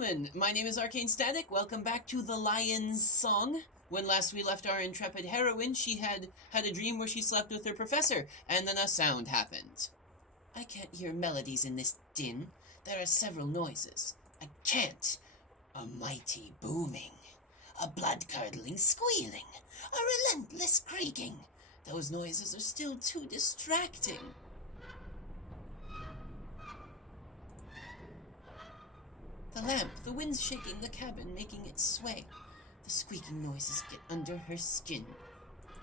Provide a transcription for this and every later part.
gentlemen, my name is Arcane Static. Welcome back to The Lion's Song. When last we left our intrepid heroine, she had a dream where she slept with her professor, and then a sound happened. I can't hear melodies in this din. There are several noises. I can't. A mighty booming. A blood-curdling squealing. A relentless creaking. Those noises are still too distracting. The lamp, the wind's shaking the cabin, making it sway. The squeaking noises get under her skin.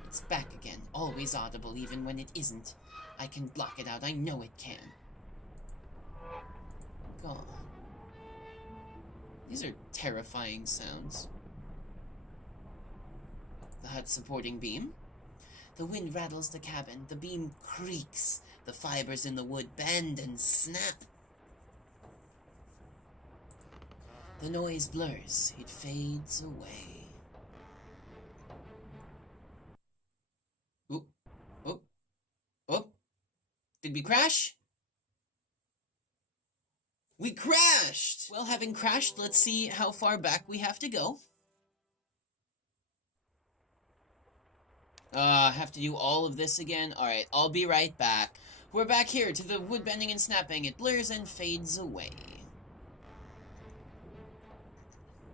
It's back again, always audible even when it isn't. I can block it out, I know it can. Gone. These are terrifying sounds. The hut supporting beam. The wind rattles the cabin, the beam creaks. The fibers in the wood bend and snap. The noise blurs, it fades away. Oop, oop, oop. Did we crash? We crashed! Well, having crashed, let's see how far back we have to go. Have to do all of this again? Alright, I'll be right back. We're back here to the wood bending and snapping. It blurs and fades away.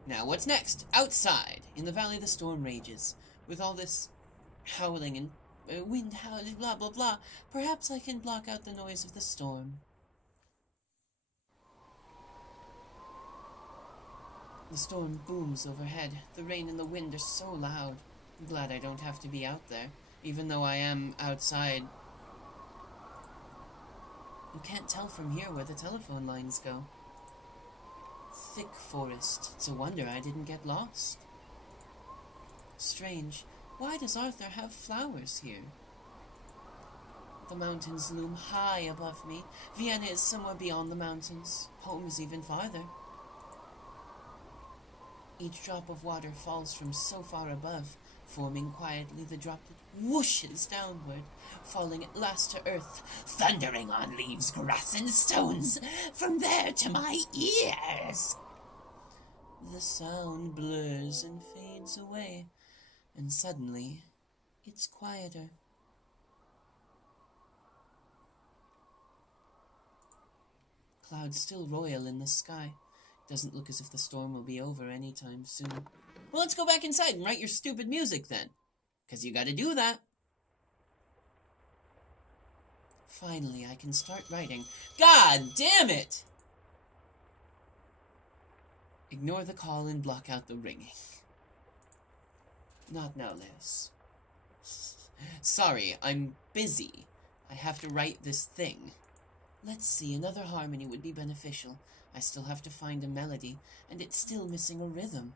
Now, what's next? Outside, in the valley the storm rages. With all this howling and wind howling, blah, blah, blah. Perhaps I can block out the noise of the storm. The storm booms overhead. The rain and the wind are so loud. I'm glad I don't have to be out there, even though I am outside. You can't tell from here where the telephone lines go. Thick forest. It's a wonder I didn't get lost. Strange. Why does Arthur have flowers here? The mountains loom high above me. Vienna is somewhere beyond the mountains. Home is even farther. Each drop of water falls from so far above. Forming quietly, the droplet whooshes downward, falling at last to earth, thundering on leaves, grass, and stones, from there to my ears. The sound blurs and fades away, and suddenly, it's quieter. Clouds still royal in the sky. Doesn't look as if the storm will be over anytime soon. Well, let's go back inside and write your stupid music then. 'Cause you gotta do that. Finally, I can start writing. God damn it! Ignore the call and block out the ringing. Not now, Liz. Sorry, I'm busy. I have to write this thing. Let's see, another harmony would be beneficial. I still have to find a melody, and it's still missing a rhythm.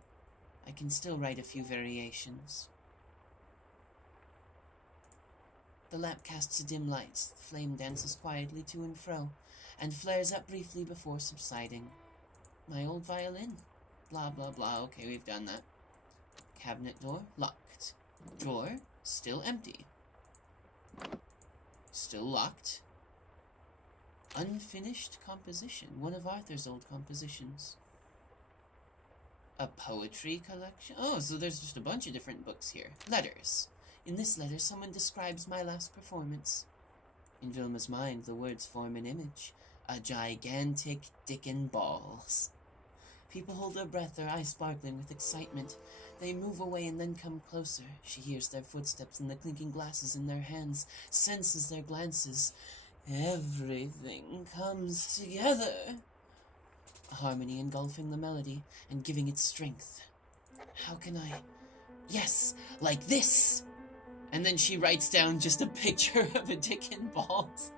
I can still write a few variations. The lamp casts a dim light. The flame dances quietly to and fro, and flares up briefly before subsiding. My old violin. Blah, blah, blah. Okay, we've done that. Cabinet door, locked. Drawer, still empty. Still locked. Unfinished composition. One of Arthur's old compositions. A poetry collection? Oh, so there's just a bunch of different books here. Letters. In this letter, someone describes my last performance. In Wilma's mind, the words form an image. A gigantic dick and balls. People hold their breath, their eyes sparkling with excitement. They move away and then come closer. She hears their footsteps and the clinking glasses in their hands, senses their glances. Everything comes together. A harmony engulfing the melody and giving it strength. How can I? Yes, like this! And then she writes down just a picture of a dick and balls.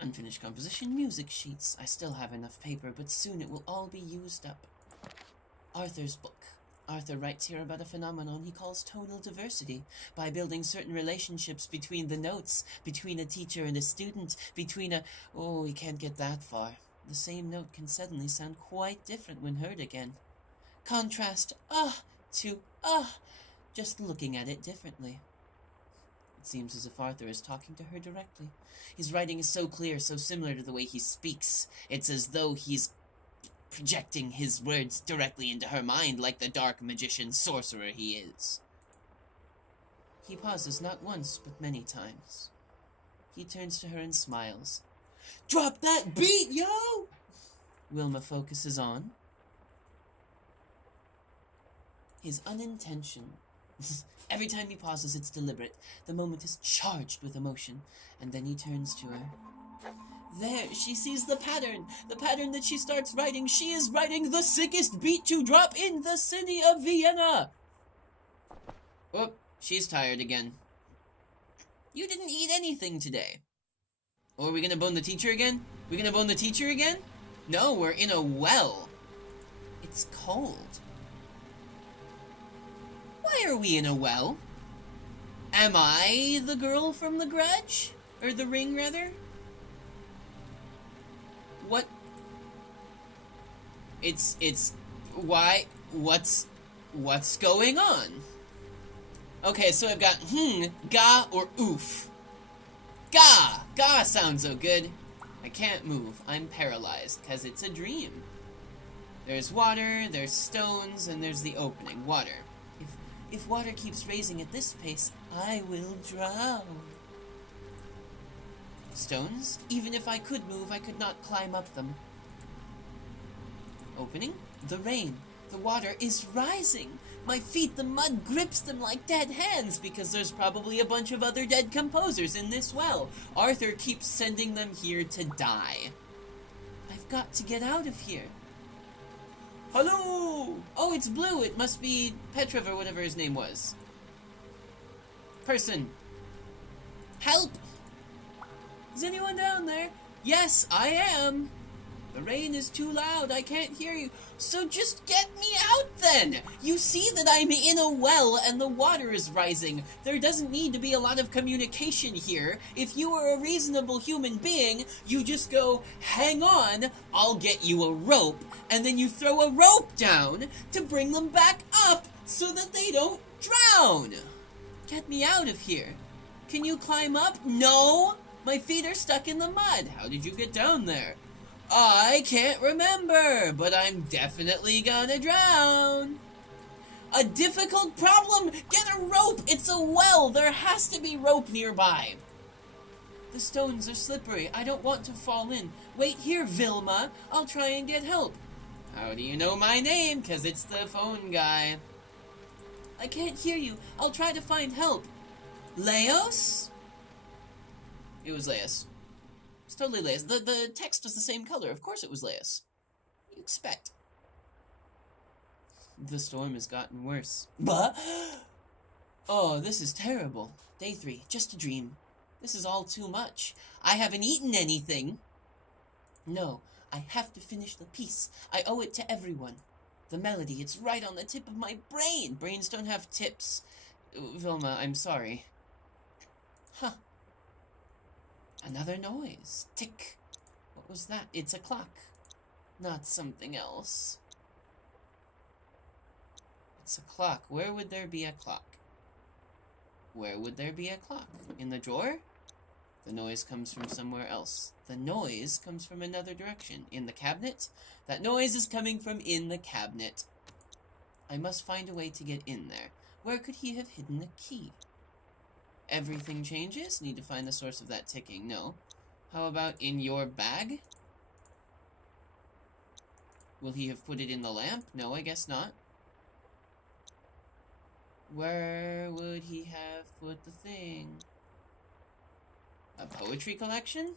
Unfinished composition, music sheets. I still have enough paper, but soon it will all be used up. Arthur's book. Arthur writes here about a phenomenon he calls tonal diversity, by building certain relationships between the notes, between a teacher and a student, between a... Oh, we can't get that far. The same note can suddenly sound quite different when heard again. Contrast to just looking at it differently. It seems as if Arthur is talking to her directly. His writing is so clear, so similar to the way he speaks. It's as though he's projecting his words directly into her mind like the dark magician sorcerer he is. He pauses not once, but many times. He turns to her and smiles. "Drop that beat, yo!" Wilma focuses on his unintention. Every time he pauses, it's deliberate. The moment is charged with emotion. And then he turns to her. There, she sees the pattern that she starts writing. She is writing the sickest beat to drop in the city of Vienna. Oh, she's tired again. You didn't eat anything today. Oh, are we gonna bone the teacher again? We gonna bone the teacher again? No, we're in a well. It's cold. Why are we in a well? Am I the girl from The Grudge? Or The Ring, rather? What? Why? What's going on? Okay, so I've got ga, or oof. Ga! Ga sounds so good. I can't move. I'm paralyzed, because it's a dream. There's water, there's stones, and there's the opening. Water. If water keeps raising at this pace, I will drown. Stones? Even if I could move, I could not climb up them. Opening? The rain. The water is rising. My feet, the mud grips them like dead hands because there's probably a bunch of other dead composers in this well. Arthur keeps sending them here to die. I've got to get out of here. Hello! Oh, it's Blue. It must be Petrov or whatever his name was. Person. Help! Is anyone down there? Yes, I am. The rain is too loud. I can't hear you. So just get me out then. You see that I'm in a well and the water is rising. There doesn't need to be a lot of communication here. If you were a reasonable human being, you just go, hang on, I'll get you a rope, and then you throw a rope down to bring them back up so that they don't drown. Get me out of here. Can you climb up? No. My feet are stuck in the mud. How did you get down there? I can't remember, but I'm definitely gonna drown. A difficult problem? Get a rope! It's a well! There has to be rope nearby. The stones are slippery. I don't want to fall in. Wait here, Wilma. I'll try and get help. How do you know my name? 'Cause it's the phone guy. I can't hear you. I'll try to find help. Leos? It was Leos. It's totally Leos. The text was the same color. Of course it was Leos. What do you expect? The storm has gotten worse. But oh, this is terrible. Day 3, just a dream. This is all too much. I haven't eaten anything. No, I have to finish the piece. I owe it to everyone. The melody, it's right on the tip of my brain. Brains don't have tips. Wilma, I'm sorry. Huh. Another noise. Tick. What was that? It's a clock. Not something else. It's a clock. Where would there be a clock? Where would there be a clock? In the drawer? The noise comes from somewhere else. The noise comes from another direction. In the cabinet? That noise is coming from in the cabinet. I must find a way to get in there. Where could he have hidden the key? Everything changes? Need to find the source of that ticking. No. How about in your bag? Will he have put it in the lamp? No, I guess not. Where would he have put the thing? A poetry collection?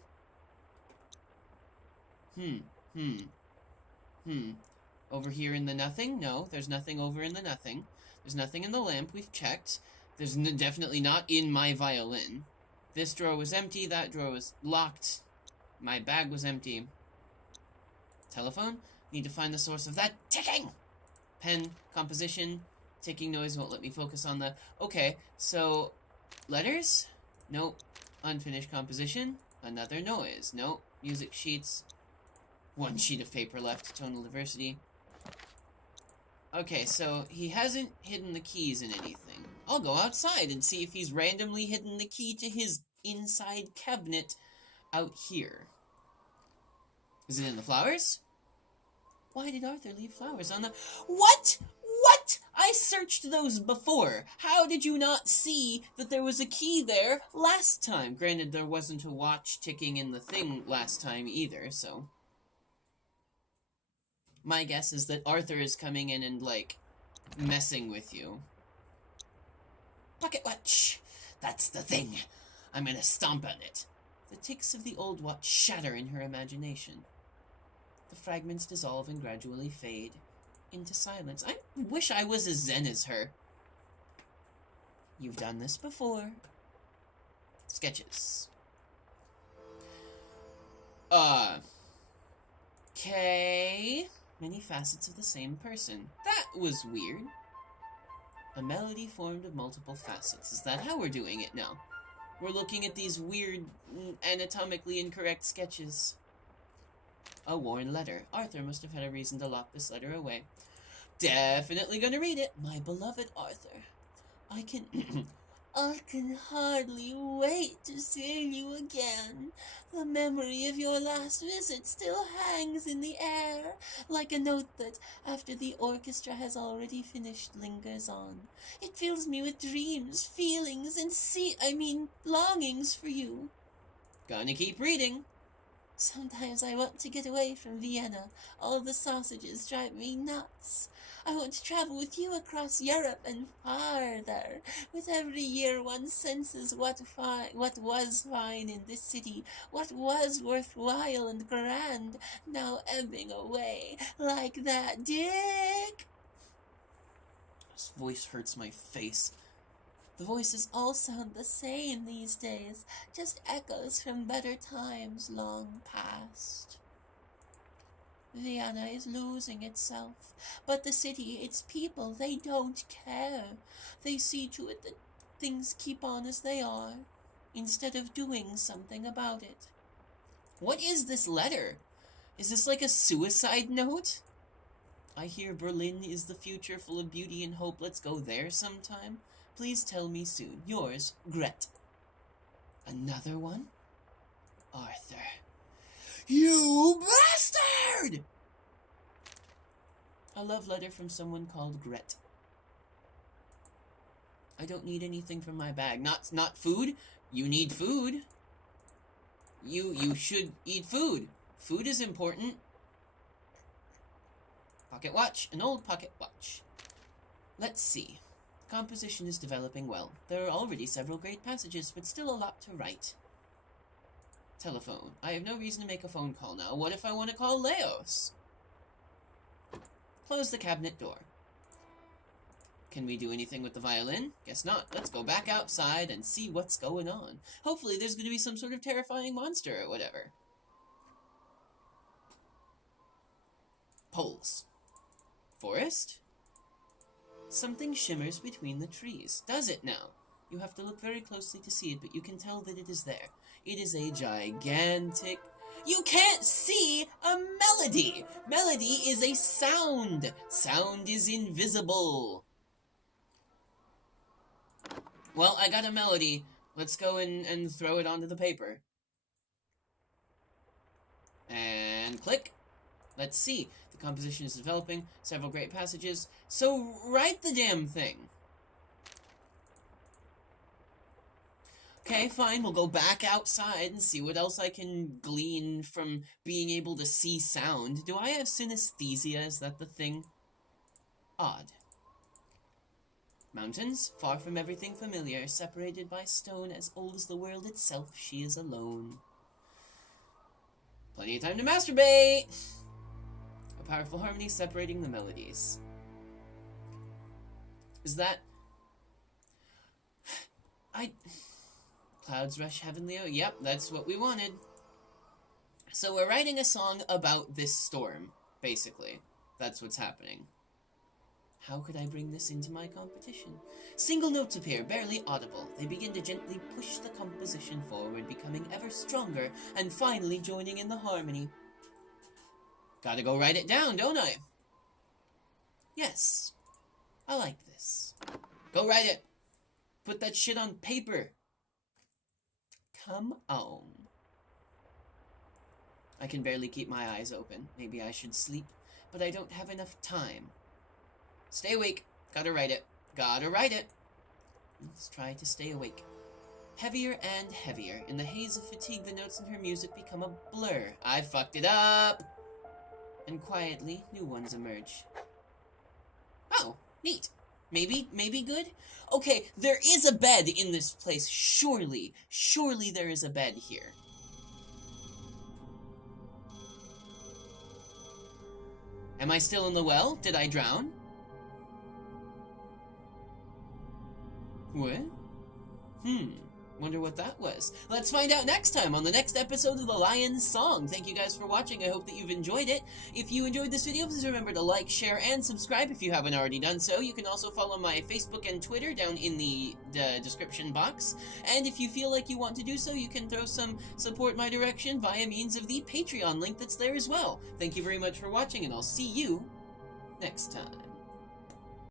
Over here in the nothing? No, there's nothing over in the nothing. There's nothing in the lamp. We've checked. There's definitely not in my violin. This drawer was empty. That drawer was locked. My bag was empty. Telephone? Need to find the source of that ticking! Pen, composition, ticking noise won't let me focus on the... Okay, so... Letters? Nope. Unfinished composition? Another noise. Nope. Music sheets. One sheet of paper left. Tonal diversity. Okay, so he hasn't hidden the keys in anything. I'll go outside and see if he's randomly hidden the key to his inside cabinet out here. Is it in the flowers? Why did Arthur leave flowers on the... What? What? I searched those before. How did you not see that there was a key there last time? Granted, there wasn't a watch ticking in the thing last time either, so... My guess is that Arthur is coming in and, like, messing with you. Pocket watch! That's the thing! I'm gonna stomp on it. The ticks of the old watch shatter in her imagination. The fragments dissolve and gradually fade into silence. I wish I was as zen as her. You've done this before. Sketches. Okay. Many facets of the same person. That was weird. A melody formed of multiple facets. Is that how we're doing it now? We're looking at these weird, anatomically incorrect sketches. A worn letter. Arthur must have had a reason to lock this letter away. Definitely gonna read it. My beloved Arthur, I can hardly wait to see you again. The memory of your last visit still hangs in the air, like a note that, after the orchestra has already finished, lingers on. It fills me with dreams, feelings, and longings for you. Gonna keep reading. Sometimes I want to get away from Vienna. All the sausages drive me nuts. I want to travel with you across Europe and farther. With every year one senses what was fine in this city, what was worthwhile and grand, now ebbing away like that. Dick! His voice hurts my face. The voices all sound the same these days, just echoes from better times long past. Vienna is losing itself, but the city, its people, they don't care. They see to it that things keep on as they are, instead of doing something about it. What is this letter? Is this like a suicide note? I hear Berlin is the future, full of beauty and hope. Let's go there sometime. Please tell me soon. Yours, Gret. Another one? Arthur. You bastard! A love letter from someone called Gret. I don't need anything from my bag. Not food. You need food. You should eat food. Food is important. Pocket watch. An old pocket watch. Let's see. Composition is developing well. There are already several great passages, but still a lot to write. Telephone. I have no reason to make a phone call now. What if I want to call Leos? Close the cabinet door. Can we do anything with the violin? Guess not. Let's go back outside and see what's going on. Hopefully there's going to be some sort of terrifying monster or whatever. Poles. Forest? Something shimmers between the trees. Does it now? You have to look very closely to see it, but you can tell that it is there. It is a gigantic... You can't see a melody! Melody is a sound! Sound is invisible! Well, I got a melody. Let's go and throw it onto the paper. And click. Let's see. The composition is developing. Several great passages. So write the damn thing. Okay, fine. We'll go back outside and see what else I can glean from being able to see sound. Do I have synesthesia? Is that the thing? Odd. Mountains, far from everything familiar, separated by stone as old as the world itself, she is alone. Plenty of time to masturbate! A powerful harmony separating the melodies. Is that... Clouds rush heavenly... Oh, yep, that's what we wanted. So we're writing a song about this storm, basically. That's what's happening. How could I bring this into my competition? Single notes appear, barely audible. They begin to gently push the composition forward, becoming ever stronger, and finally joining in the harmony. Gotta go write it down, don't I? Yes. I like this. Go write it. Put that shit on paper. Come on. I can barely keep my eyes open. Maybe I should sleep, but I don't have enough time. Stay awake. Gotta write it. Gotta write it. Let's try to stay awake. Heavier and heavier. In the haze of fatigue, the notes in her music become a blur. I fucked it up! And quietly, new ones emerge. Oh, neat. Maybe good? Okay, there is a bed in this place. Surely there is a bed here. Am I still in the well? Did I drown? What? Wonder what that was. Let's find out next time on the next episode of The Lion's Song. Thank you guys for watching. I hope that you've enjoyed it. If you enjoyed this video, please remember to like, share, and subscribe if you haven't already done so. You can also follow my Facebook and Twitter down in the description box. And if you feel like you want to do so, you can throw some support my direction via means of the Patreon link that's there as well. Thank you very much for watching, and I'll see you next time.